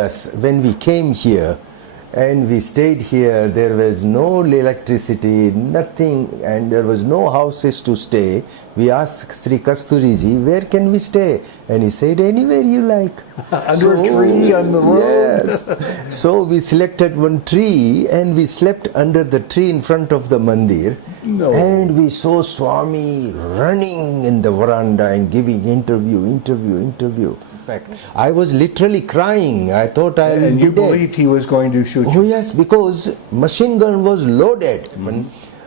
us when we came here and we stayed here, there was no electricity, nothing, and there was no houses to stay. We asked Sri Kasturiji, where can we stay? And he said, anywhere you like. Under a tree on the road? Yes. So we selected one tree and we slept under the tree in front of the mandir. No. And we saw Swami running in the veranda and giving interview. In fact, I was literally crying. I thought I would be dead. And you believed he was going to shoot you? Oh yes, because machine gun was loaded.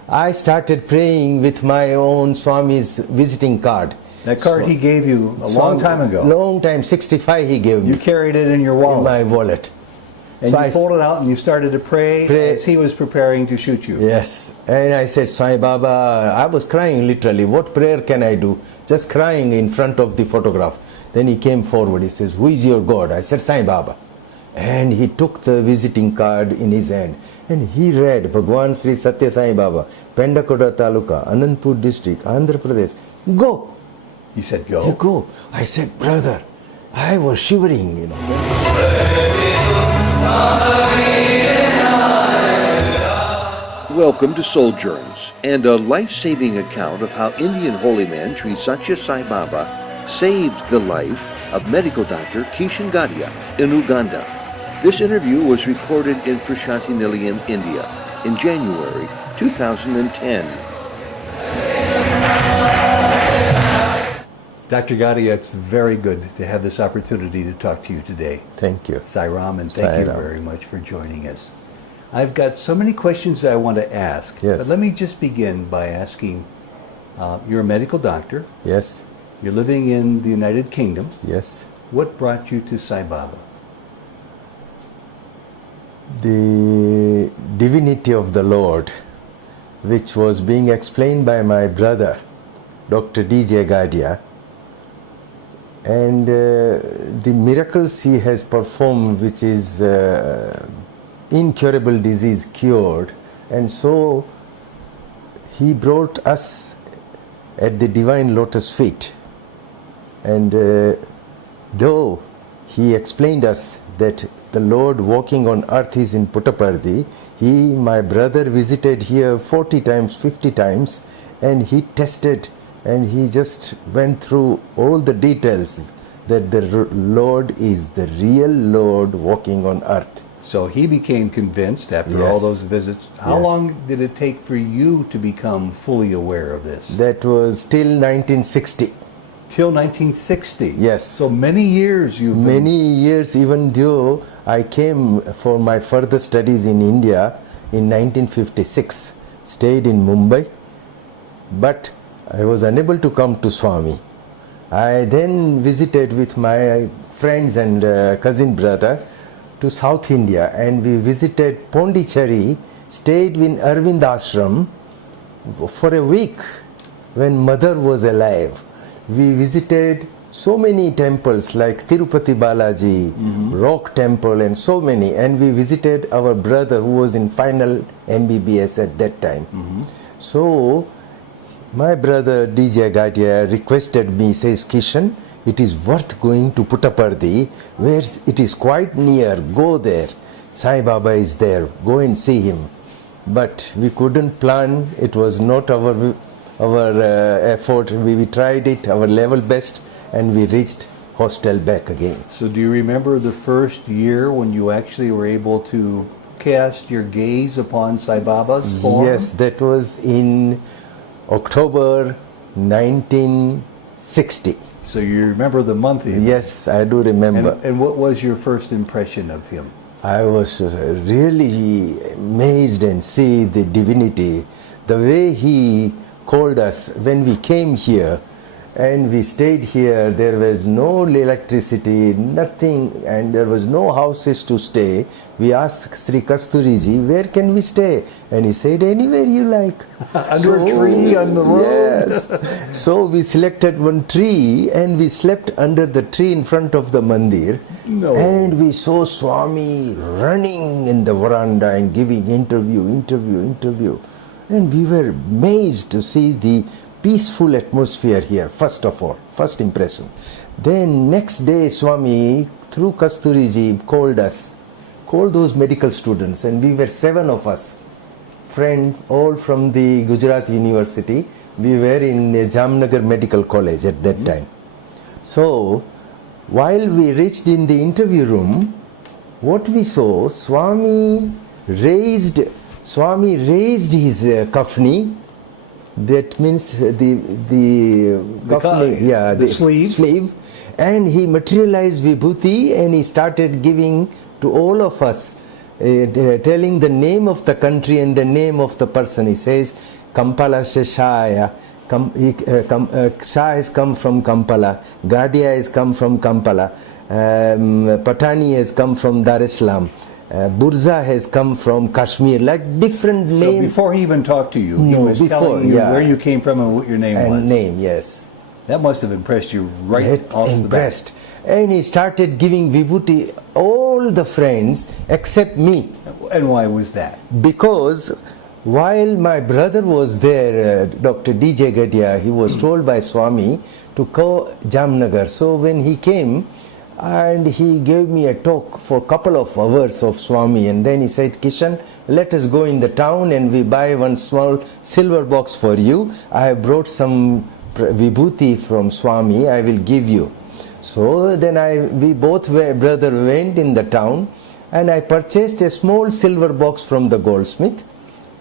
I started praying with my own Swami's visiting card. That card he gave you a long time ago. Long time, 65 he gave me. You carried it in your wallet. In my wallet. And so you pulled it out and you started to pray as he was preparing to shoot you. Yes. And I said, Sai Baba, I was crying literally. What prayer can I do? Just crying in front of the photograph. Then he came forward. He says, who is your God? I said, Sai Baba. And he took the visiting card in his hand. And he read, Bhagwan Sri Sathya Sai Baba, Pendakoda Taluka, Anandpur district, Andhra Pradesh. Go. He said, go? You go. I said, brother, I was shivering, you know. Welcome to Souljourns, and a life-saving account of how Indian holy man Sri Sathya Sai Baba saved the life of medical doctor Kishan Gadhia in Uganda. This interview was recorded in Prashanti Nilayam, India, in January 2010. Dr. Gadhia, it's very good to have this opportunity to talk to you today. Thank you. Sai Ram, and thank Sai you Ram. very much for joining us. I've got so many questions that I want to ask, but let me just begin by asking, you're a medical doctor. Yes. You're living in the United Kingdom. Yes. What brought you to Sai Baba? The divinity of the Lord, which was being explained by my brother, Dr. Gadhia, and the miracles he has performed, which is incurable disease cured, and so he brought us at the divine lotus feet. And though he explained us that the Lord walking on earth is in Puttaparthi, my brother visited here 40 times, 50 times, and he tested and he just went through all the details that the Lord is the real Lord walking on earth. So he became convinced after all those visits. How long did it take for you to become fully aware of this? That was till 1960. Till 1960? Yes. So many years you've been... Many years, even though I came for my further studies in India in 1956, stayed in Mumbai, but I was unable to come to Swami. I then visited with my friends and cousin brother to South India, and we visited Pondicherry, stayed in Arvind Ashram for a week when mother was alive. We visited so many temples like Tirupati Balaji, Rock Temple, and so many, and we visited our brother who was in final MBBS at that time. So my brother Gadhia requested me, says, Kishan, it is worth going to Puttaparthi, where it is quite near, go there. Sai Baba is there, go and see him. But we couldn't plan, it was not our effort. We tried it, our level best, and we reached hostel back again. So do you remember the first year when you actually were able to cast your gaze upon Sai Baba's form? Yes, that was in October 1960. So you remember the month? Yes, I do remember. And what was your first impression of him? I was really amazed and see the divinity. The way he called us when we came here and we stayed here, there was no electricity, nothing, and there was no houses to stay. We asked Sri Kasturiji, where can we stay? And he said, anywhere you like. Under a tree on the road? Yes. So we selected one tree and we slept under the tree in front of the mandir. No. And we saw Swami running in the veranda and giving interview. And we were amazed to see the peaceful atmosphere here, first of all, first impression. Then next day Swami, through Kasturiji, called those medical students, and we were 7 of us, friends, all from the Gujarat University. We were in the Jamnagar Medical College at that time. So, while we reached in the interview room, what we saw, Swami raised his kafni. That means the kafni, the sleeve, and he materialized vibhuti, and he started giving to all of us, telling the name of the country and the name of the person. He says, Kampala se Shah has come from Kampala, Gadhia has come from Kampala, Patani has come from Dar es Salaam, Burza has come from Kashmir, like different names. So before he even talked to you, he was telling you where you came from and what your name was. Name, yes. That must have impressed you off the bat. And he started giving vibhuti all the friends except me. And why was that? Because while my brother was there, Dr. DJ Gadhia, he was told by Swami to go Jamnagar. So when he came, and he gave me a talk for a couple of hours of Swami, and then he said, Kishan, let us go in the town and we buy one small silver box for you. I have brought some vibhuti from Swami, I will give you. So then we both brother went in the town, and I purchased a small silver box from the goldsmith,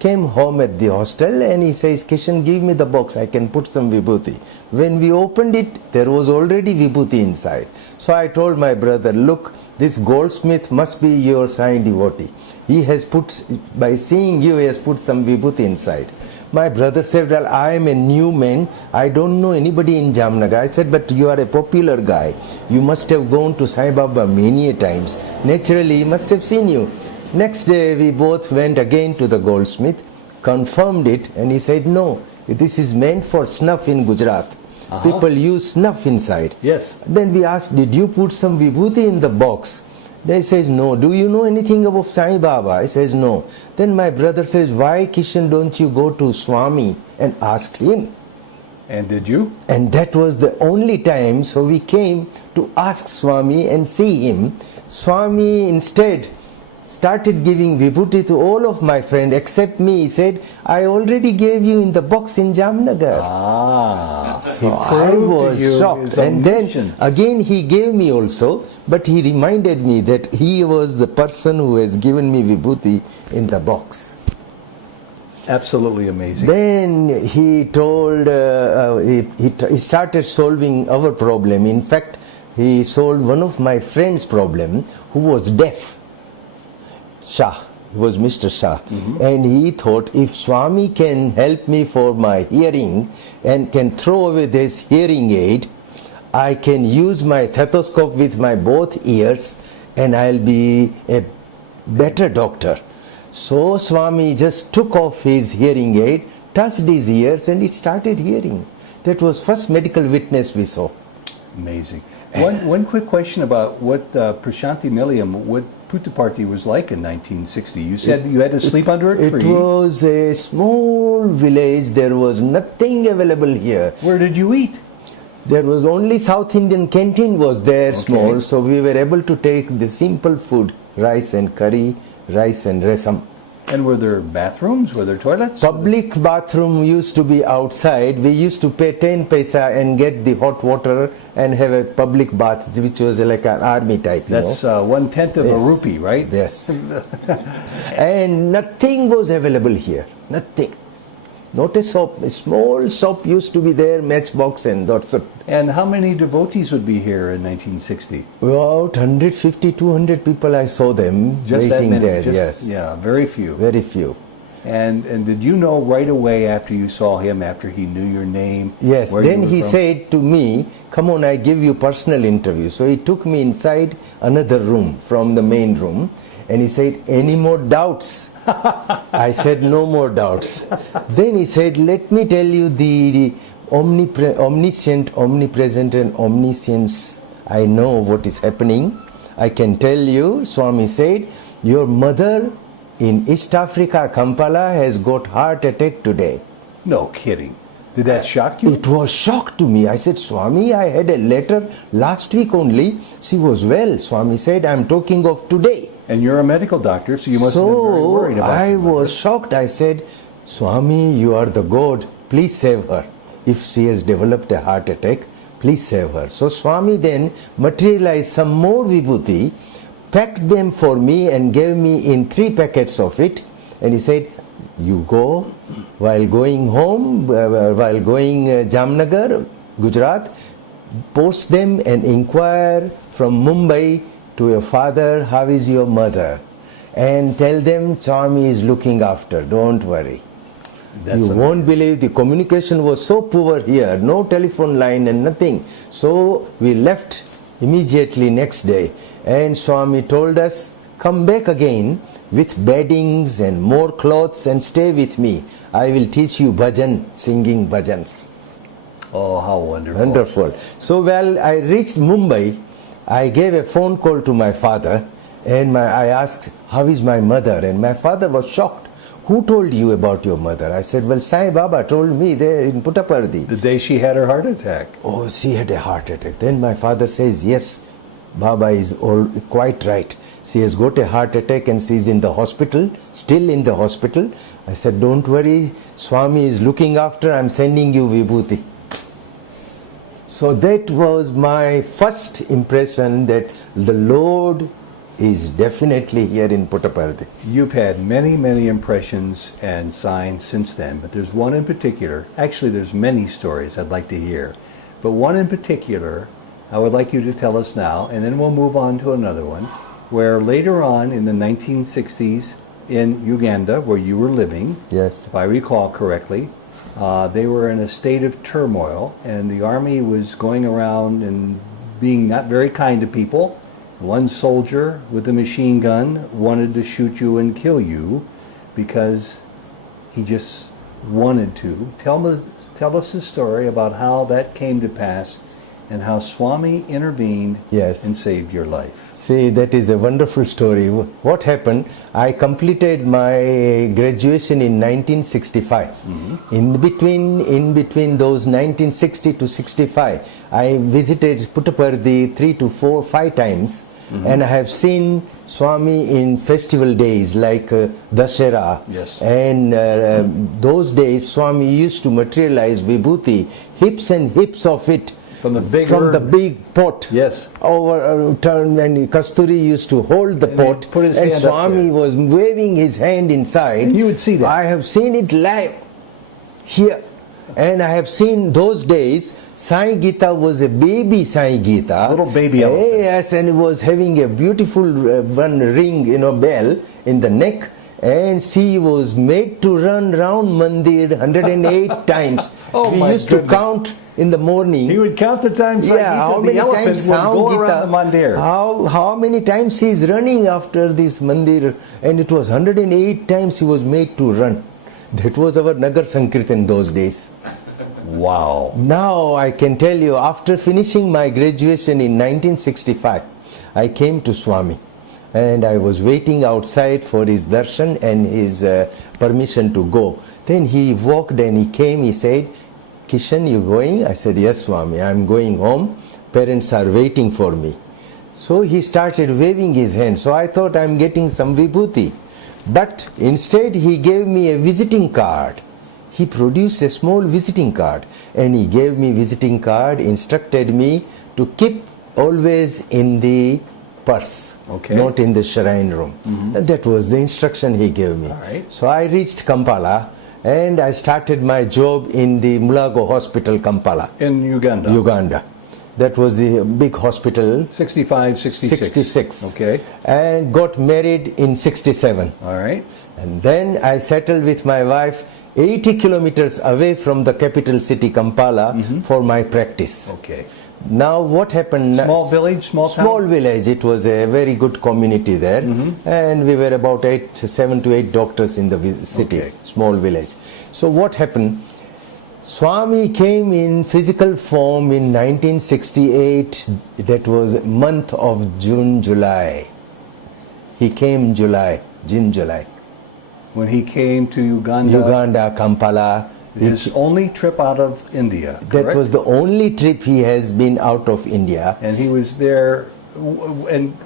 came home at the hostel, and he says, Kishan, give me the box, I can put some vibhuti. When we opened it, there was already vibhuti inside. So I told my brother, look, this goldsmith must be your Sai devotee. He has put, by seeing you, he has put some vibhuti inside. My brother said, well, I am a new man, I don't know anybody in Jamnagar. I said, but you are a popular guy. You must have gone to Sai Baba many times. Naturally, he must have seen you. Next day, we both went again to the goldsmith, confirmed it, and he said, no, this is meant for snuff in Gujarat. People use snuff inside. Yes. Then we asked, did you put some vibhuti in the box? They says, no. Do you know anything about Sai Baba? I says, no. Then my brother says, why, Kishan, don't you go to Swami and ask him? And did you? And that was the only time, so we came to ask Swami and see him. Swami instead started giving vibhuti to all of my friends except me. He said, I already gave you in the box in Jamnagar. So I was shocked. And then again he gave me also, but he reminded me that he was the person who has given me vibhuti in the box. Absolutely amazing. Then he told, he started solving our problem. In fact, he solved one of my friend's problem who was deaf. Shah, he was Mr. Shah, and he thought, if Swami can help me for my hearing and can throw away this hearing aid, I can use my stethoscope with my both ears and I'll be a better doctor. So Swami just took off his hearing aid, touched his ears, and it started hearing. That was first medical witness we saw. Amazing. One quick question about what Prashanti Nilayam, what Puttaparthi was like in 1960. You said you had to sleep under a tree. It was a small village. There was nothing available here. Where did you eat? There was only South Indian canteen was there, small, so we were able to take the simple food, rice and curry, rice and rasam. And were there bathrooms? Were there toilets? Public bathroom used to be outside. We used to pay 10 paisa and get the hot water and have a public bath, which was like an army type. That's 1/10 of a rupee, right? Yes. And nothing was available here. Nothing. Not a shop. A small shop used to be there, matchbox and that's it. And how many devotees would be here in 1960? About 150, 200 people I saw them just waiting that many, there. Yes. Yeah, very few. Very few. And did you know right away after you saw him, after he knew your name? Yes. Then he said to me, come on, I give you personal interview. So he took me inside another room from the main room and he said, any more doubts? I said, no more doubts. Then he said, let me tell you the omniscient, omnipresent and omniscience. I know what is happening. I can tell you, Swami said, your mother in East Africa, Kampala, has got heart attack today. No kidding. Did that shock you? It was shock to me. I said, Swami, I had a letter last week only. She was well. Swami said, I'm talking of today. And you're a medical doctor, so you must have been very worried about I your mother. was shocked. I said, Swami, you are the God. Please save her. If she has developed a heart attack, please save her. So Swami then materialized some more vibhuti, packed them for me and gave me in 3 packets of it. And he said, you go, while going home, while going Jamnagar, Gujarat, post them and inquire from Mumbai to your father, how is your mother? And tell them Swami is looking after, don't worry. You won't believe the communication was so poor here, no telephone line and nothing. So we left immediately next day, and Swami told us, come back again with beddings and more clothes and stay with me. I will teach you bhajan, singing bhajans. Oh, how wonderful. Wonderful. So while I reached Mumbai, I gave a phone call to my father, and I asked, how is my mother? And my father was shocked. Who told you about your mother? I said, well, Sai Baba told me there in Puttaparthi. The day she had her heart attack. Oh, she had a heart attack. Then my father says, yes, Baba is quite right. She has got a heart attack and she is in the hospital, still in the hospital. I said, don't worry, Swami is looking after, I'm sending you vibhuti. So that was my first impression that the Lord is definitely here in Puttaparthi. You've had many, many impressions and signs since then, but there's one in particular. Actually, there's many stories I'd like to hear, but one in particular I would like you to tell us now, and then we'll move on to another one, where later on in the 1960s in Uganda, where you were living, yes, if I recall correctly, they were in a state of turmoil, and the army was going around and being not very kind to people. One soldier with a machine gun wanted to shoot you and kill you because he just wanted to. Tell us the story about how that came to pass and how Swami intervened, yes, and saved your life. See, that is a wonderful story. What happened, I completed my graduation in 1965. Mm-hmm. In between those 1960 to 65, I visited Puttaparthi 3 to 4, 5 times. Mm-hmm. And I have seen Swami in festival days like Dashera. Yes. And those days Swami used to materialize vibhuti, hips and hips of it. From the big pot. Yes. Overturned, and Kasturi used to hold the pot. Put his and hand Swami was waving his hand inside. And you would see that. I have seen it live here. And I have seen those days Sai Gita was a baby Sai Gita. Little baby elephant. Yes, and it was having a beautiful one ring, bell in the neck. And she was made to run round Mandir 108 times. Oh, we used to count in the morning. He would count the times. Yeah, how many times would go around the mandir. How many times he is running after this mandir? And it was 108 times he was made to run. That was our Nagar Sankirtan those days. Wow. Now I can tell you, after finishing my graduation in 1965, I came to Swami. And I was waiting outside for his darshan and his permission to go. Then he walked and he came, he said, Kishan, you going? I said, yes, Swami, I'm going home. Parents are waiting for me. So he started waving his hand. So I thought I'm getting some vibhuti. But instead he gave me a visiting card. He produced a small visiting card and he gave me visiting card, instructed me to keep always in the purse, okay, not in the shrine room. Mm-hmm. And that was the instruction he gave me. All right. So I reached Kampala and I started my job in the Mulago Hospital, Kampala. In Uganda? Uganda. That was the big hospital. 65, 66. 66. Okay. And got married in 67. All right. And then I settled with my wife 80 kilometers away from the capital city, Kampala, mm-hmm, for my practice. Okay. Now what happened? Small village, small town? Small village. It was a very good community there. Mm-hmm. And we were about 7 to 8 doctors in the city, okay, small village. So what happened? Swami came in physical form in 1968. That was month of June, July. He came June, July. When he came to Uganda? Uganda, Kampala. His only trip out of India. That correct? was the only trip he has been out of India. And he was there, and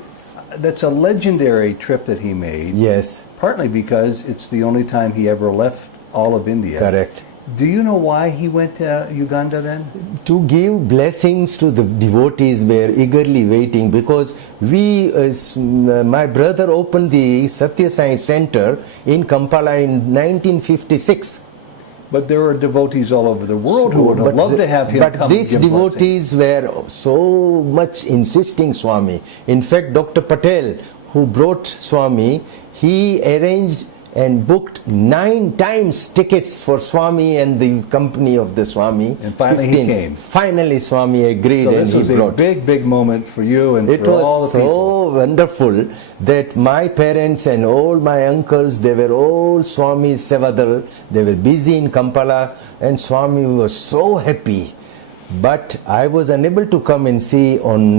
that's a legendary trip that he made. Yes, Partly because it's the only time he ever left all of India. correct. Do you know why he went to Uganda then? To give blessings to the devotees were eagerly waiting, because my brother opened the Sathya Sai Center in Kampala in 1956. But there are devotees all over the world who would have loved to have him come But these and give devotees were so much insisting Swami. In fact, Dr. Patel, who brought Swami, he arranged and booked 9 times tickets for Swami and the company of the Swami. And finally 15. he came. Finally Swami agreed, So and this he was a brought. big moment for you and It for all was the people. so wonderful that my parents and all my uncles, they were all Swami's Sevadal. They were busy in Kampala, and Swami was so happy. But I was unable to come and see on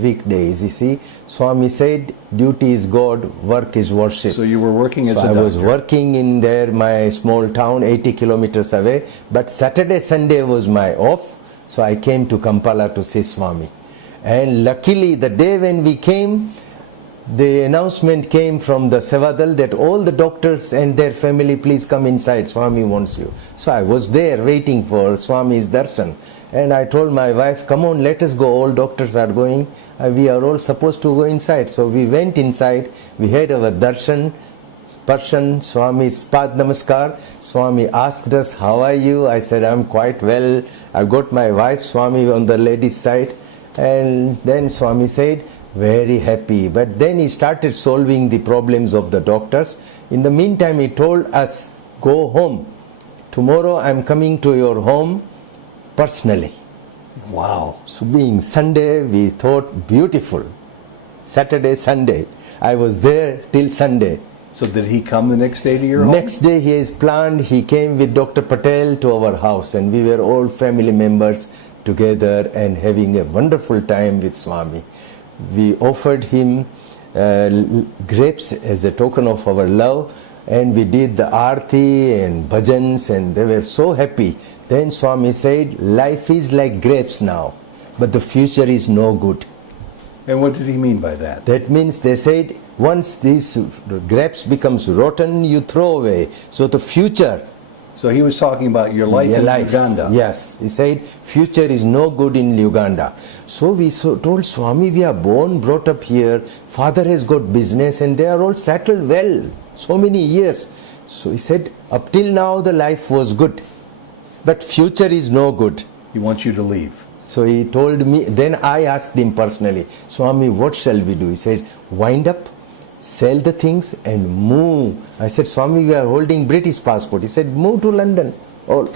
weekdays. You see, Swami said, duty is God, work is worship. So you were working as a I doctor. was working in there, my small town, 80 kilometers away. But Saturday, Sunday was my off. So I came to Kampala to see Swami. And luckily, the day when we came, the announcement came from the Sevadal that all the doctors and their family, please come inside, Swami wants you. So I was there waiting for Swami's darshan. And I told my wife, come on, let us go, all doctors are going. We are all supposed to go inside. So we went inside, we had our darshan, Sparshan, Swami's Pad Namaskar. Swami asked us, how are you? I said, I'm quite well. I got my wife, Swami, on the ladies' side. And then Swami said, very happy. But then he started solving the problems of the doctors. In the meantime, he told us, go home. Tomorrow I'm coming to your home personally. Wow. So being Sunday, we thought beautiful. Saturday, Sunday. I was there till Sunday. So did he come the next day to your home? Next day he is planned, he came with Dr. Patel to our house, and we were all family members together and having a wonderful time with Swami. We offered him grapes as a token of our love, and we did the aarti and bhajans, and they were so happy. Then Swami said, life is like grapes now, but the future is no good. And what did he mean by that? That means they said, once these grapes becomes rotten, you throw away. So the future, So he was talking about your life in Uganda. yes, he said, future is no good in Uganda. So we told Swami, we are born, brought up here, father has got business, and they are all settled well, so many years. So he said, up till now the life was good, but future is no good. He wants you to leave. So he told me, then I asked him personally, Swami, what shall we do? He says, wind up, sell the things and move. I said, Swami, we are holding British passport. He said, move to London. Oh.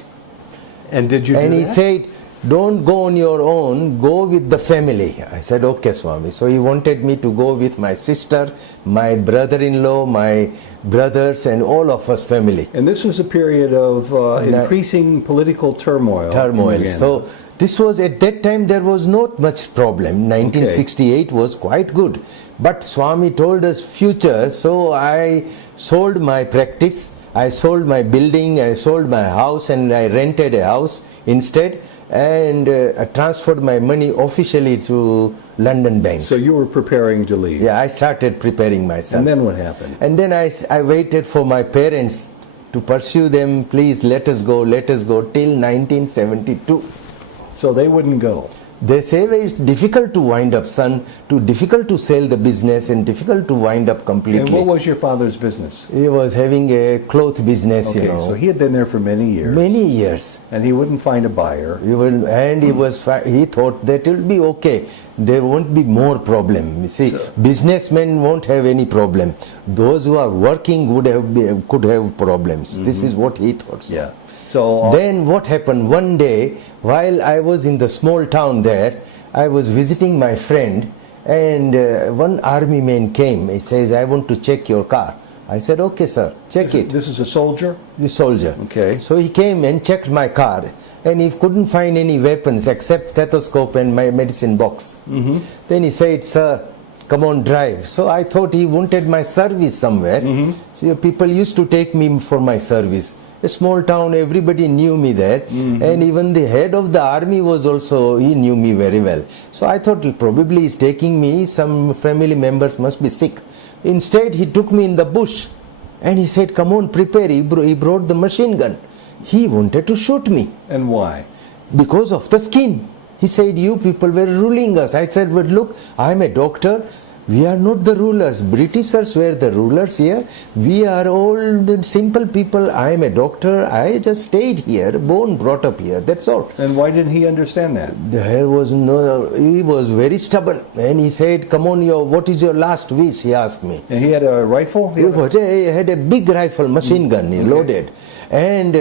And did you And do he that? said, don't go on your own, go with the family. I said, okay, Swami. So he wanted me to go with my sister, my brother-in-law, my brothers, and all of us family. And this was a period of increasing political turmoil. in Uganda. So this was, at that time there was not much problem. 1968 was quite good. But Swami told us future, so I sold my practice, I sold my building, I sold my house, and I rented a house instead, and I transferred my money officially to London Bank. So you were preparing to leave. Yeah, I started preparing myself. And then what happened? And then I waited for my parents to pursue them, please let us go, till 1972. So they wouldn't go. They say it's difficult to wind up, son, difficult to sell the business and difficult to wind up completely. And what was your father's business? He was having a cloth business, Okay, so he had been there for many years. Many years. And he wouldn't find a buyer. He thought that it will be okay. There won't be more problem. You see, businessmen won't have any problem. Those who are working could have problems. Mm-hmm. This is what he thought. So. Yeah. So then what happened one day, while I was in the small town there, I was visiting my friend, and one army man came. He says, I want to check your car. I said, okay, sir, check it. This is a soldier? The soldier. Okay. So he came and checked my car, and he couldn't find any weapons except stethoscope and my medicine box. Mm-hmm. Then he said, sir, come on, drive. So I thought he wanted my service somewhere. Mm-hmm. So people used to take me for my service. a small town, everybody knew me there, and even the head of the army was also, he knew me very well. So I thought probably he's taking me, some family members must be sick. Instead, he took me in the bush and he said, come on, prepare. He brought the machine gun. He wanted to shoot me. And why? Because of the skin. He said, you people were ruling us. I said, but look, I am a doctor. We are not the rulers. Britishers were the rulers here. We are all the simple people. I am a doctor. I just stayed here, born, brought up here. That's all. And why didn't he understand that? There was no, he was very stubborn. And he said, come on, what is your last wish? He asked me. And he had a rifle? He had a big rifle, machine gun, loaded. And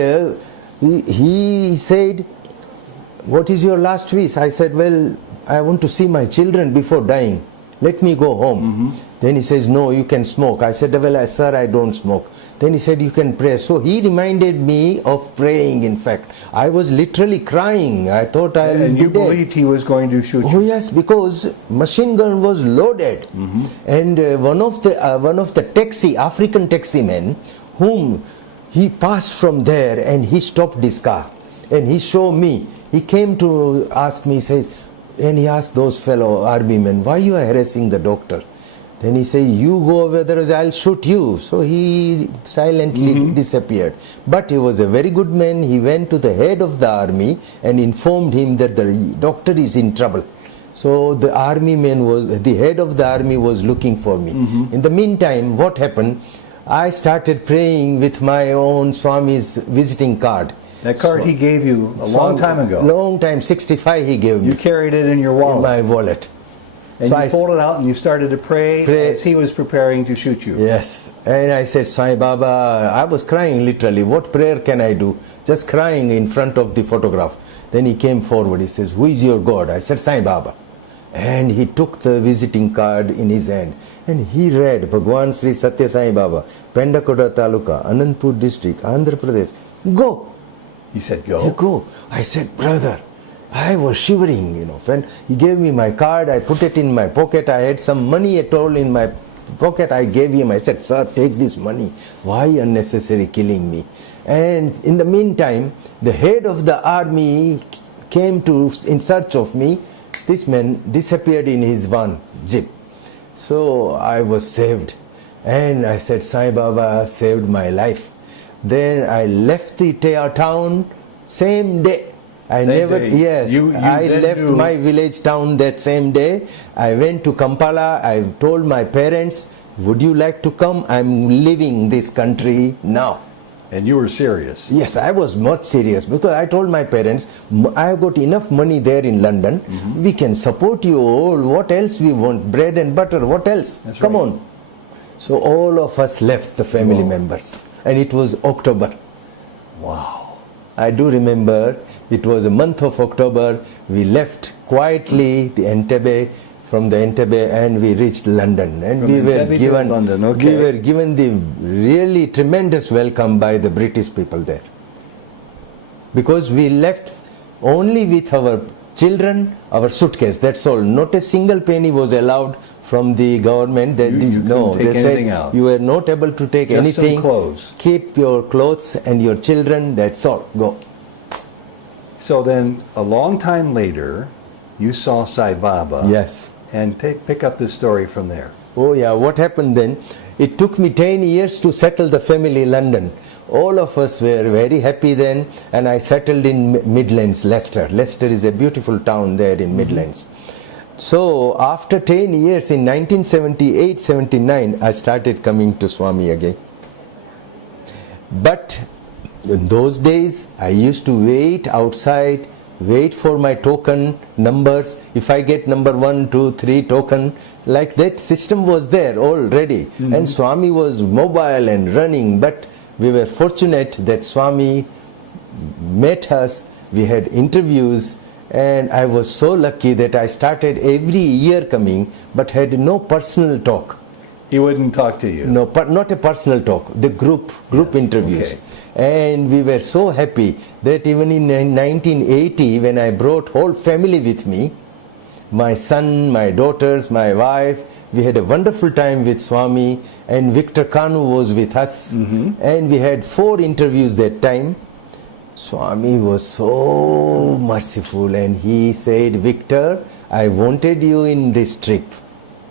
he said, what is your last wish? I said, well, I want to see my children before dying. Let me go home. Then he says, no, you can smoke. I said, well, sir, I don't smoke. Then he said, you can pray. So he reminded me of praying, in fact. I was literally crying. I thought I would be dead. And you believed he was going to shoot you? Oh, yes, because machine gun was loaded. And one of the taxi, African taxi men, whom he passed from there and he stopped his car. And he showed me. He came to ask me, he says, and he asked those fellow army men, why you are harassing the doctor? Then he said, you go over there, I'll shoot you. So he silently disappeared. But he was a very good man. He went to the head of the army and informed him that the doctor is in trouble. So the the head of the army was looking for me. In the meantime, what happened? I started praying with my own Swami's visiting card. That card he gave you a long time ago. Long time, 65 he gave me. You carried it in your wallet. In my wallet. And so you pulled it out and you started to pray as he was preparing to shoot you. Yes. And I said, Sai Baba, I was crying literally. What prayer can I do? Just crying in front of the photograph. Then he came forward. He says, who is your God? I said, Sai Baba. And he took the visiting card in his hand. And he read, Bhagwan Sri Sathya Sai Baba, Pendakoda Taluka, Anandpur district, Andhra Pradesh. Go. He said, go. You go. I said, brother, I was shivering, When he gave me my card, I put it in my pocket. I had some money at all in my pocket. I gave him. I said, sir, take this money. Why unnecessary killing me? And in the meantime, the head of the army came in search of me. This man disappeared in his van, jeep. So I was saved. And I said, Sai Baba saved my life. Then I left the town same day. I left my village town that same day. I went to Kampala. I told my parents, would you like to come? I'm leaving this country now. And you were serious? Yes, I was much serious because I told my parents, I've got enough money there in London. We can support you all. What else we want? Bread and butter. What else? Come on. So all of us left, the family members. And it was October. Wow. I do remember it was a month of October. We left quietly from the Entebbe and we reached London. And we were given the really tremendous welcome by the British people there. Because we left only with our children, our suitcase, that's all. Not a single penny was allowed from the government. They said you were not able to take anything. Some clothes. Keep your clothes and your children, that's all. Go. So then, a long time later, you saw Sai Baba. Yes. And pick up the story from there. Oh yeah, what happened then? It took me 10 years to settle the family in London. All of us were very happy then, and I settled in Midlands, Leicester. Leicester is a beautiful town there in Midlands. So after 10 years, in 1978-79, I started coming to Swami again. But in those days, I used to wait outside, wait for my token numbers. If I get number 1, 2, 3 token, like that system was there already. And Swami was mobile and running, but we were fortunate that Swami met us. We had interviews, and I was so lucky that I started every year coming, but had no personal talk. He wouldn't talk to you? No, not a personal talk, the group interviews. Okay. And we were so happy that even in 1980, when I brought whole family with me, my son, my daughters, my wife, We had a wonderful time with Swami, and Victor Kanu was with us, and we had 4 interviews that time. Swami was so merciful, and he said, Victor, I wanted you in this trip.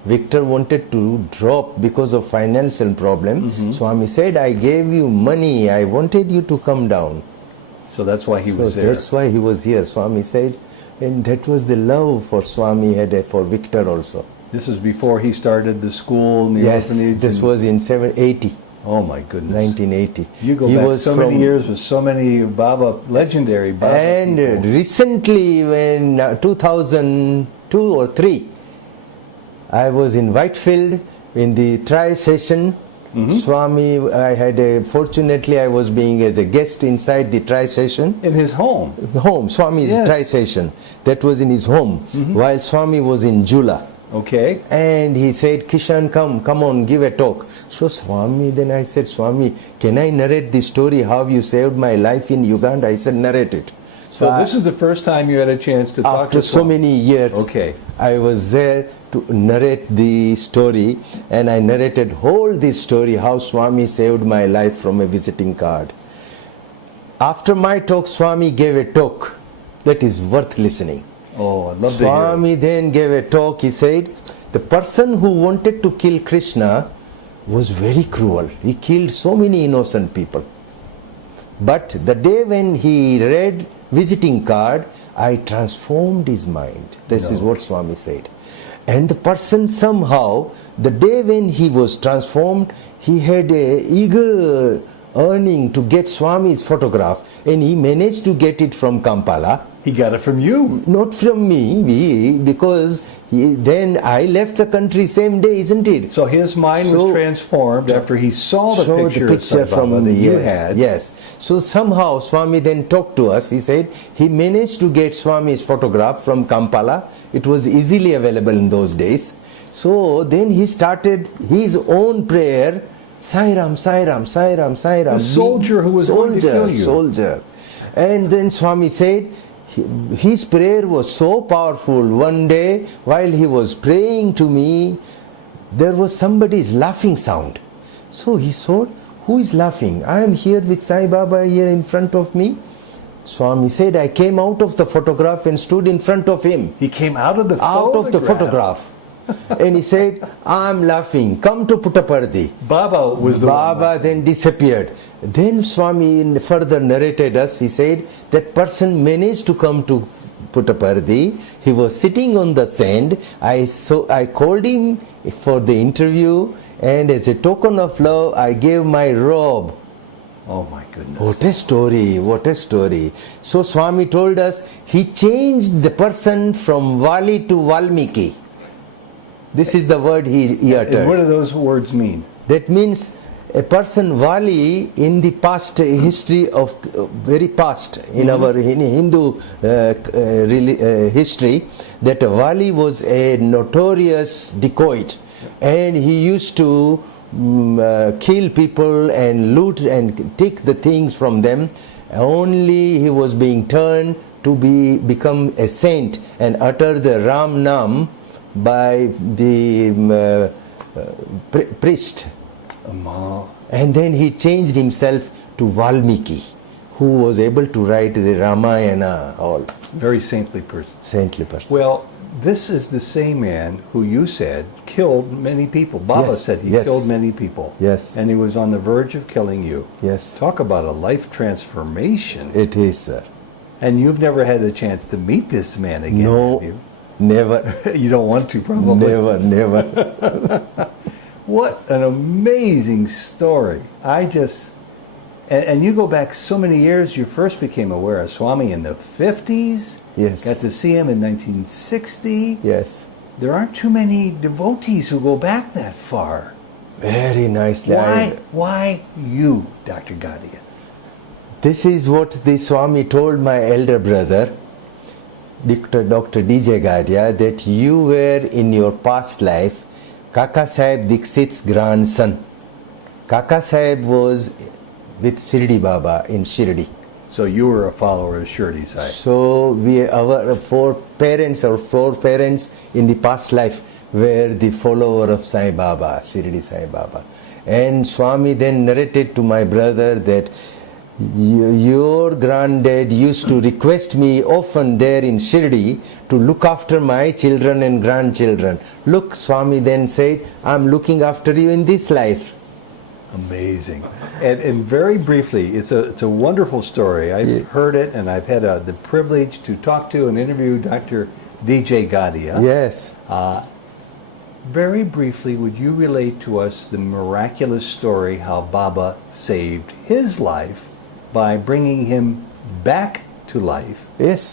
Victor wanted to drop because of financial problem. Swami said, I gave you money, I wanted you to come down. So that's why he was there. That's why he was here, Swami said. And that was the love for Swami had for Victor also. This is before he started the school and the orphanage? Yes, this was in 1980. Oh my goodness. 1980. You go back so many years with so many Baba, legendary Baba and people. Recently, when 2002 or 3, I was in Whitefield in the tri session. Swami, fortunately I was being as a guest inside the tri session. In his home? Swami's tri session. That was in his home, while Swami was in Jula. Okay. And he said, Kishan, come on, give a talk. So Swami, then I said, Swami, can I narrate the story how you saved my life in Uganda? I said, narrate it. So this is the first time you had a chance to talk to After so many years, I was there to narrate the story, and I narrated whole this story, how Swami saved my life from a visiting card. After my talk, Swami gave a talk that is worth listening. Oh, I'd love to hear it. Swami then gave a talk. He said, the person who wanted to kill Krishna was very cruel. He killed so many innocent people. But the day when he read visiting card, I transformed his mind. This is what Swami said. And the person somehow, the day when he was transformed, he had a eager yearning to get Swami's photograph, and he managed to get it from Kampala. He got it from you? Not from me, because then I left the country same day, isn't it? So his mind was transformed after he saw the picture of Sai Baba that you had. Yes. So somehow Swami then talked to us. He said he managed to get Swami's photograph from Kampala. It was easily available in those days. So then he started his own prayer, Sai Ram, Sai Ram, Sai Ram, Sai Ram. The soldier who was going to kill you. Soldier. And then Swami said, his prayer was so powerful. One day, while he was praying to me, there was somebody's laughing sound. So he thought, who is laughing? I am here with Sai Baba here in front of me. Swami said, I came out of the photograph and stood in front of him. He came out of the photograph. And he said, I'm laughing, come to Puttaparthi. Baba was the Baba then disappeared. Then Swami further narrated us. He said, that person managed to come to Puttaparthi. He was sitting on the sand. I called him for the interview, and as a token of love, I gave my robe. Oh my goodness. What a story, what a story. So Swami told us, he changed the person from Vali to Valmiki. This is the word he uttered. And what do those words mean? That means a person, Vali, in the past history of very past in our Hindu history, that Vali was a notorious dacoit, and he used to kill people and loot and take the things from them. Only he was being turned to become a saint and utter the Ram Nam by the priest. And then he changed himself to Valmiki, who was able to write the Ramayana all. Very saintly person. Saintly person. Well, this is the same man who you said killed many people. Baba said he killed many people. Yes. And he was on the verge of killing you. Yes. Talk about a life transformation. It is, sir. And you've never had a chance to meet this man again, no, have you? Never. You don't want to, probably. Never. What an amazing story. And you go back so many years. You first became aware of Swami in the 50s. Yes. Got to see him in 1960. Yes. There aren't too many devotees who go back that far. Very nicely. Why you, Dr. Gadhia? This is what the Swami told my elder brother, Dr. DJ Gadhia, that you were in your past life Kaka Sahib Dixit's grandson. Kaka Sahib was with Shirdi Baba in Shirdi. So you were a follower of Shirdi Sai. So our four parents in the past life were the follower of Sai Baba, Shirdi Sai Baba. And Swami then narrated to my brother that your granddad used to request me often there in Shirdi to look after my children and grandchildren. Look, Swami then said, I'm looking after you in this life. Amazing. And very briefly, it's a wonderful story. I've heard it, and I've had the privilege to talk to and interview Dr. DJ Gadhia. Yes. Very briefly, would you relate to us the miraculous story how Baba saved his life by bringing him back to life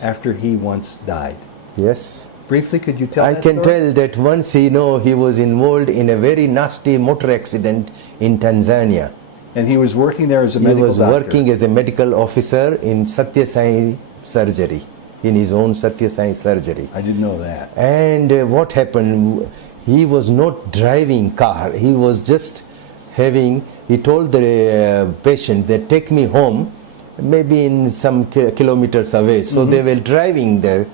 after he once died? Yes. Briefly, could you tell I that can story? tell that once, he was involved in a very nasty motor accident in Tanzania. And he was working there as a medical doctor. He was working as a medical officer in Sathya Sai surgery, in his own Sathya Sai surgery. I didn't know that. And what happened, he was not driving car, he was just he told the patient that take me home, maybe in some kilometers away. So they were driving there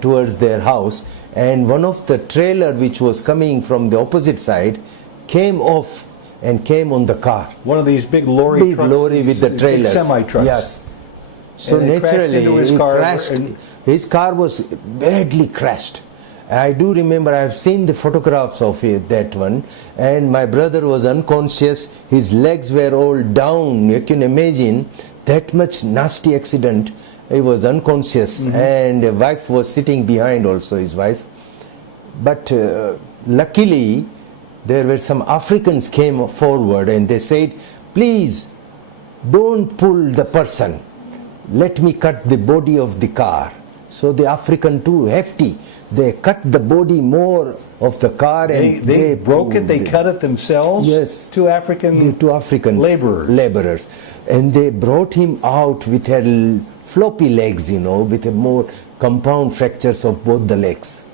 towards their house, and one of the trailer which was coming from the opposite side came off and came on the car. One of these big lorry trucks, lorry with the trailers. Semi-trucks. Yes. So And it crashed naturally, into his he car crashed. and- His car was badly crashed. I do remember, I have seen the photographs of it, that one, and my brother was unconscious, his legs were all down. You can imagine that much nasty accident. He was unconscious, and a wife was sitting behind also, his wife. But luckily, there were some Africans came forward and they said, please don't pull the person, let me cut the body of the car. So the African too hefty, they cut the body more of the car, and They broke it, they pulled cut it themselves? Yes. Two African the two Africans, laborers, and they brought him out with her floppy legs, with a more compound fractures of both the legs.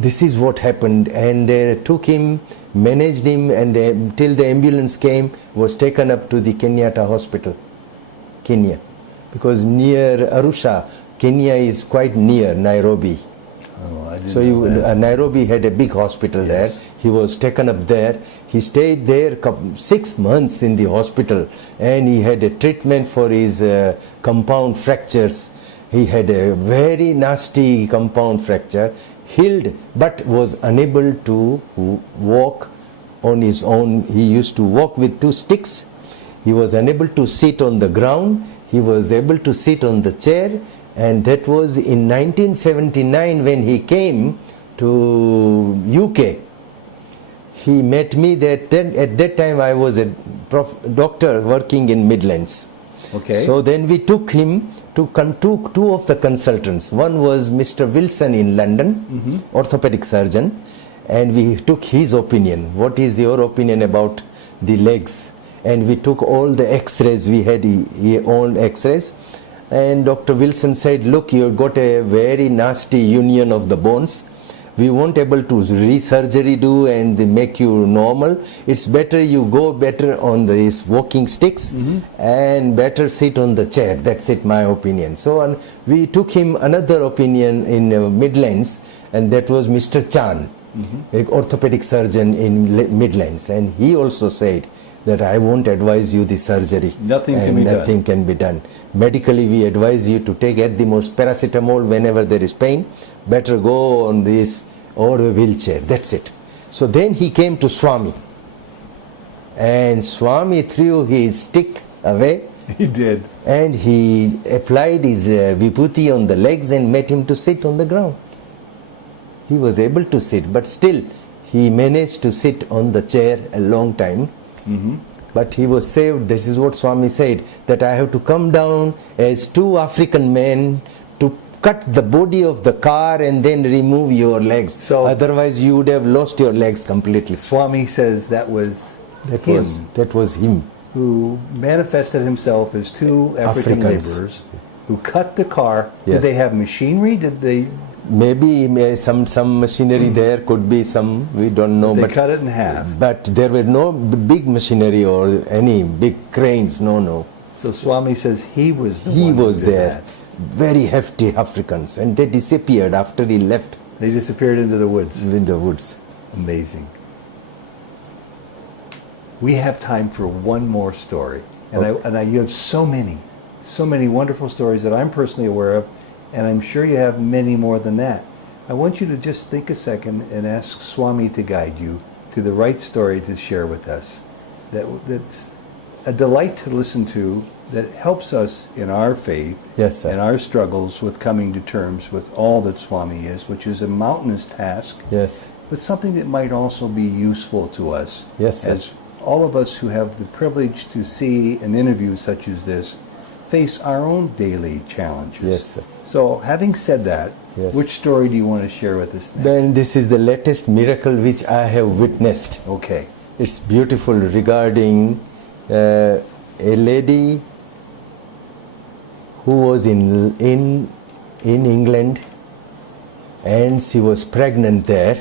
This is what happened, and they took him, managed him, and till the ambulance came, was taken up to the Kenyatta hospital, Kenya, because near Arusha, Kenya is quite near Nairobi. Oh, I didn't So know that. Nairobi had a big hospital there. He was taken up there. He stayed there 6 months in the hospital, and he had a treatment for his compound fractures. He had a very nasty compound fracture, healed, but was unable to walk on his own. He used to walk with 2 sticks. He was unable to sit on the ground. He was able to sit on the chair. And that was in 1979 when he came to UK. He met me at that time I was a doctor working in Midlands. Okay. So then we took him to two of the consultants. One was Mr. Wilson in London, orthopedic surgeon, and we took his opinion. What is your opinion about the legs? And we took all the x-rays. We had he owned x-rays. And Dr. Wilson said, look, you've got a very nasty union of the bones. We won't able to re-surgery do and make you normal. It's better you go better on these walking sticks and better sit on the chair. That's it, my opinion. So we took him another opinion in Midlands, and that was Mr. Chan, an orthopedic surgeon in Midlands. And he also said that I won't advise you the surgery. Nothing can be done. Medically, we advise you to take at the most paracetamol whenever there is pain. Better go on this or a wheelchair. That's it. So then he came to Swami, and Swami threw his stick away. He did. And he applied his vibhuti on the legs and made him to sit on the ground. He was able to sit, but still he managed to sit on the chair a long time. But he was saved. This is what Swami said, that I have to come down as 2 African men to cut the body of the car and then remove your legs. So otherwise you would have lost your legs completely. Swami says that was That was him. Who manifested himself as 2 African Africans. laborers who cut the car. Yes. Did they have machinery? Did they? Maybe some machinery there, could be some, we don't know. They cut it in half. But there were no big machinery or any big cranes, no. So Swami says he was the He one who was did there. that. Very hefty Africans, and they disappeared after he left They disappeared into the woods. in the woods. Amazing. We have time for one more story. And, Okay. you have so many wonderful stories that I'm personally aware of, and I'm sure you have many more than that. I want you to just think a second and ask Swami to guide you to the right story to share with us. That's a delight to listen to, that helps us in our faith Yes, sir. and our struggles with coming to terms with all that Swami is, which is a mountainous task, Yes. but something that might also be useful to us. Yes, sir. As all of us who have the privilege to see an interview such as this face our own daily challenges. Yes, sir. So, having said that, Yes. which story do you want to share with us next? Then this is the latest miracle which I have witnessed. Okay. It's beautiful, regarding a lady who was in England, and she was pregnant there.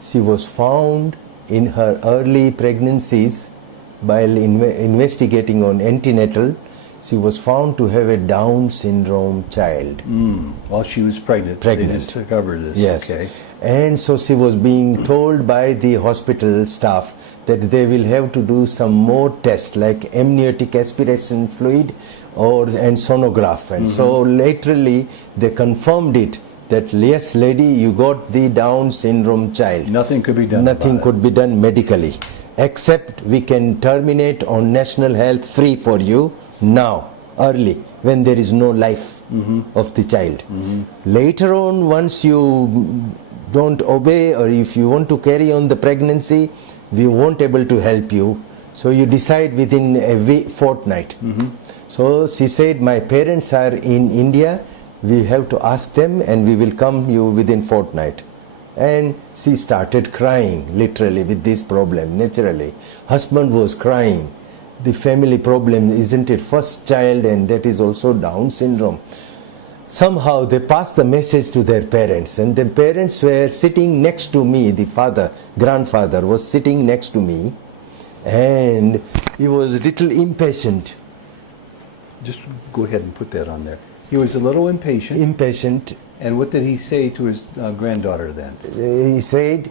She was found in her early pregnancies, while investigating on antenatal, she was found to have a Down syndrome child. While she was pregnant. They Pregnant. discovered this. Yes. Okay. And so she was being told by the hospital staff that they will have to do some more tests, like amniotic aspiration fluid and sonograph. And so laterally they confirmed it, that yes, lady, you got the Down syndrome child. Nothing could be done. Nothing about could be done medically, except we can terminate on national health free for you now, early, when there is no life of the child. Later on, once you don't obey, or if you want to carry on the pregnancy, we won't able to help you. So you decide within a fortnight. So she said, my parents are in India, we have to ask them, and we will come you within fortnight. And she started crying, literally, with this problem, naturally. Husband was crying. The family problem, isn't it? First child, and that is also Down syndrome. Somehow they passed the message to their parents, and the parents were sitting next to me. The grandfather was sitting next to me, and he was a little impatient. Just go ahead and put that on there. He was a little impatient. And what did he say to his granddaughter then? He said,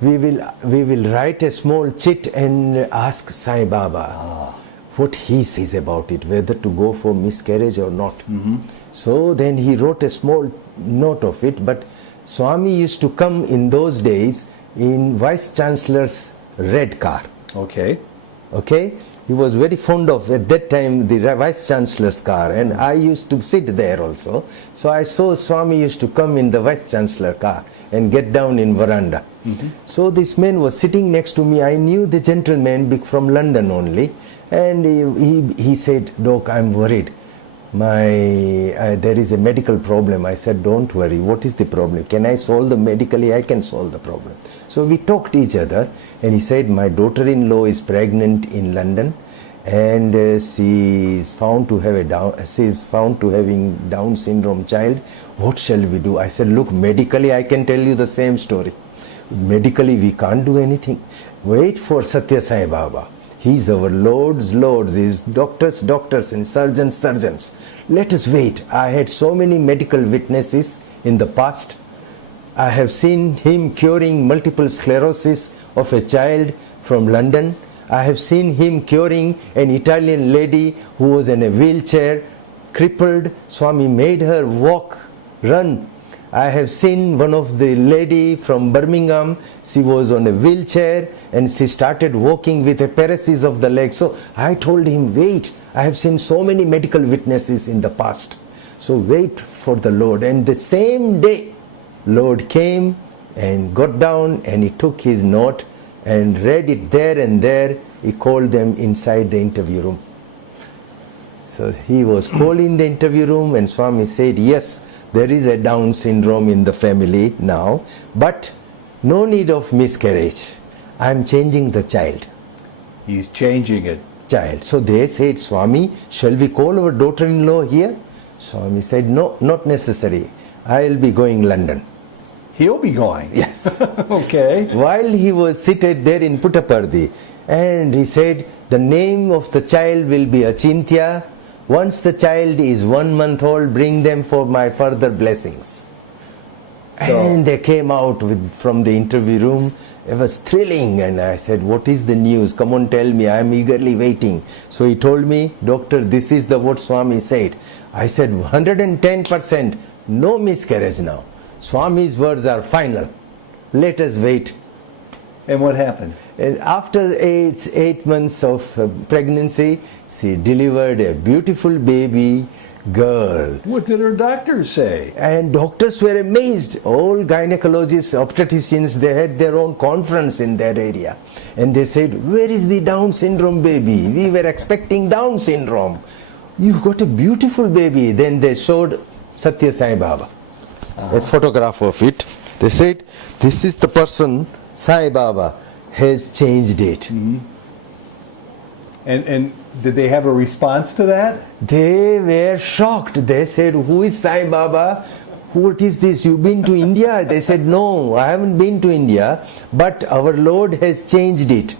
we will write a small chit and ask Sai Baba what he says about it, whether to go for miscarriage or not. So then he wrote a small note of it, but Swami used to come in those days in Vice Chancellor's red car. Okay. Okay? He was very fond of, at that time, the Vice Chancellor's car, and I used to sit there also. So I saw Swami used to come in the Vice Chancellor car and get down in veranda. So this man was sitting next to me. I knew the gentleman from London only, and he said, Doc, I'm worried. There is a medical problem. I said, don't worry. What is the problem? Can I solve the medically? I can solve the problem. So we talked to each other, and he said, my daughter-in-law is pregnant in London, and she is found to have having Down syndrome child. What shall we do? I said, look, medically I can tell you the same story. Medically we can't do anything. Wait for Sathya Sai Baba. He is our Lord's Lords. He is doctors, and surgeons. Let us wait. I had so many medical witnesses in the past. I have seen him curing multiple sclerosis of a child from London. I have seen him curing an Italian lady who was in a wheelchair, crippled. Swami made her walk, run. I have seen one of the lady from Birmingham. She was on a wheelchair and she started walking with a paralysis of the leg. So I told him, wait, I have seen so many medical witnesses in the past. So wait for the Lord. And the same day, Lord came and got down, and he took his note and read it there and there. He called them inside the interview room. So he was called in the interview room, and Swami said, yes, there is a Down syndrome in the family now, but no need of miscarriage. I am changing the child. He's changing it. Child. So they said, Swami, shall we call our daughter-in-law here? Swami said, no, not necessary. I will be going London. He'll be going. Yes. Okay. While he was seated there in Puttaparthi, and he said, the name of the child will be Achintya. Once the child is 1 month old, bring them for my further blessings. And they came out from the interview room. It was thrilling, and I said, what is the news? Come on, tell me. I am eagerly waiting. So he told me, Doctor, this is what Swami said. I said, 110%, no miscarriage now. Swami's words are final. Let us wait. And what happened? And after 8 months of pregnancy, she delivered a beautiful baby girl. What did her doctors say? And doctors were amazed. All gynecologists, obstetricians, they had their own conference in that area. And they said, where is the Down syndrome baby? We were expecting Down syndrome. You got a beautiful baby. Then they showed Sathya Sai Baba, a photograph of it. They said, this is the person, Sai Baba has changed it. Mm-hmm. And did they have a response to that? They were shocked. They said, who is Sai Baba? What is this? You've been to India? They said, no, I haven't been to India, but our Lord has changed it.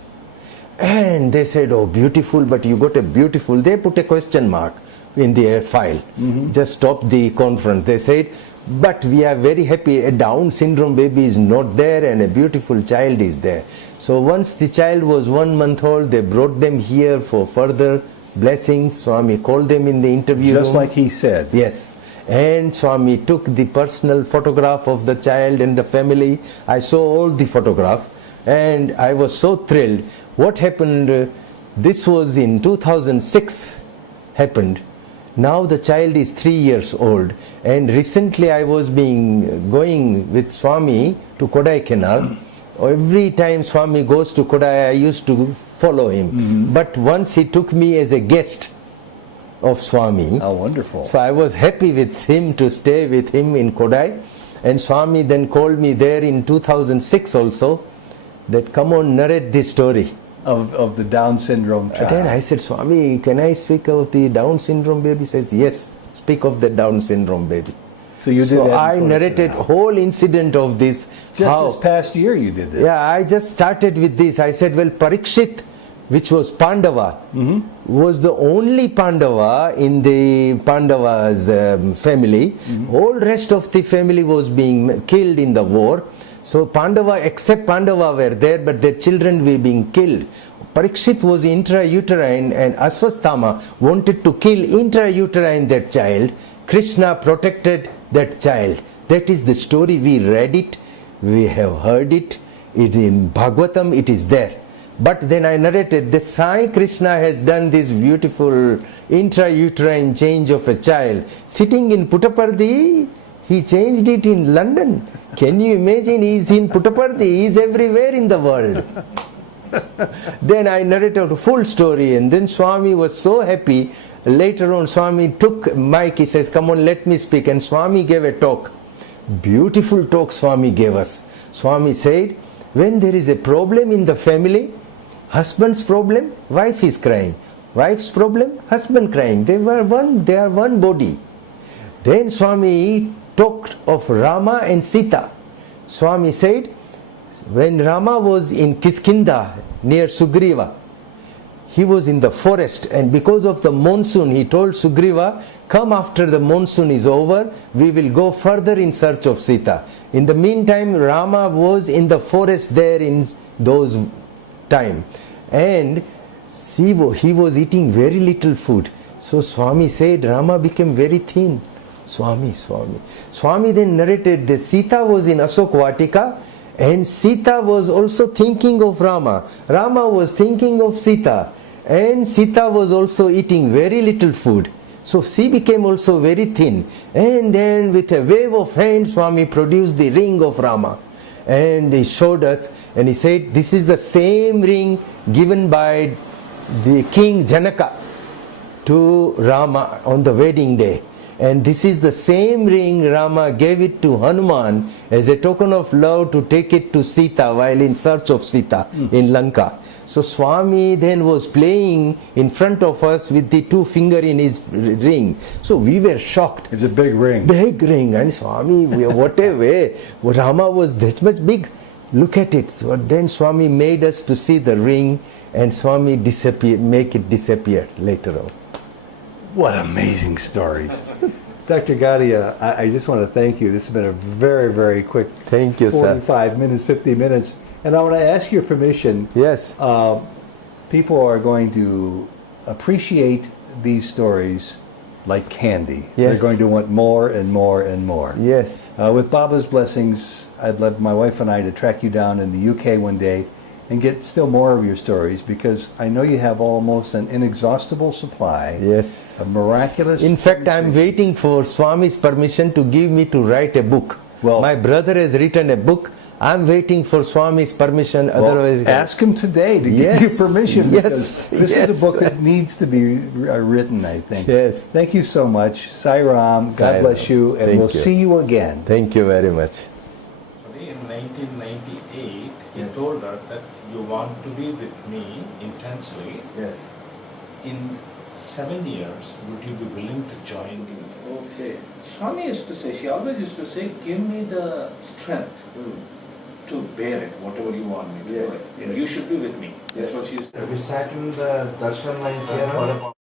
And they said, oh, beautiful, but you got a beautiful. They put a question mark in their file. Mm-hmm. Just stopped the conference. They said, but we are very happy. A Down syndrome baby is not there and a beautiful child is there. So once the child was 1 month old, they brought them here for further blessings. Swami called them in the interview room. Just like he said. Yes. And Swami took the personal photograph of the child and the family. I saw all the photograph and I was so thrilled. What happened, this was in 2006 happened. Now the child is 3 years old, and recently I was going with Swami to Kodaikanal. Every time Swami goes to Kodai, I used to follow him. Mm-hmm. But once he took me as a guest of Swami. How wonderful. So I was happy with him to stay with him in Kodai. And Swami then called me there in 2006 also, that come on, narrate this story. Of the Down syndrome child. Then I said, Swami, can I speak of the Down syndrome baby? He says, yes, speak of the Down syndrome baby. So you did that. So I narrated whole incident of this. Just this past year you did this. Yeah, I just started with this. I said, well, Parikshit, which was Pandava, mm-hmm. was the only Pandava in the Pandava's family. Mm-hmm. All rest of the family was being killed in the war. So Pandava, except Pandava were there, but their children were being killed. Parikshit was intrauterine and Aswasthama wanted to kill intrauterine that child. Krishna protected that child. That is the story. We read it, we have heard it. It in Bhagavatam, it is there. But then I narrated that Sai Krishna has done this beautiful intrauterine change of a child. Sitting in Puttaparthi, he changed it in London. Can you imagine? He is in Puttaparthi, he is everywhere in the world. Then I narrated a full story, and then Swami was so happy. Later on, Swami took mic, he says, come on, let me speak. And Swami gave a talk. Beautiful talk Swami gave us. Swami said, when there is a problem in the family, husband's problem, wife is crying. Wife's problem, husband crying. They are one body. Then Swami talked of Rama and Sita. Swami said, when Rama was in Kiskinda near Sugriva, he was in the forest, and because of the monsoon, he told Sugriva, come after the monsoon is over, we will go further in search of Sita. In the meantime, Rama was in the forest there in those time, and he was eating very little food. So Swami said, Rama became very thin. Swami then narrated that Sita was in Asok Vatika, and Sita was also thinking of Rama. Rama was thinking of Sita, and Sita was also eating very little food. So she became also very thin. And then with a wave of hand, Swami produced the ring of Rama. And he showed us, and he said, this is the same ring given by the King Janaka to Rama on the wedding day. And this is the same ring Rama gave it to Hanuman as a token of love to take it to Sita while in search of Sita in Lanka. So Swami then was playing in front of us with the 2 fingers in his ring. So we were shocked. It's a big ring. Big ring. And Swami, what a way. Rama was that much big. Look at it. So then Swami made us to see the ring, and Swami make it disappear later on. What amazing stories. Dr. Gadhia, I just want to thank you. This has been a very, very quick Thank you, sir. 45 minutes, 50 minutes. And I want to ask your permission. Yes. People are going to appreciate these stories like candy. Yes. They're going to want more and more and more. Yes. With Baba's blessings, I'd love my wife and I to track you down in the UK one day and get still more of your stories, because I know you have almost an inexhaustible supply Yes. of miraculous... In fact, I'm waiting for Swami's permission to give me to write a book. Well- my brother has written a book. I'm waiting for Swami's permission. Well, otherwise, ask him today to Yes. give you permission, because Yes. this is Yes. a book that needs to be written, I think. Yes. Thank you so much. Sai Ram, Sai God bless Ram. you, and Thank we'll you. see you again. Thank you very much. In 1998, he Yes. told her that you want to be with me intensely. Yes. In 7 years, would you be willing to join me? Okay. Swami used to say, she always used to say, give me the strength to bear it, whatever you want me to do Yes, it. yes. You should be with me. That's what she used to say. We sat in the darshan line here for about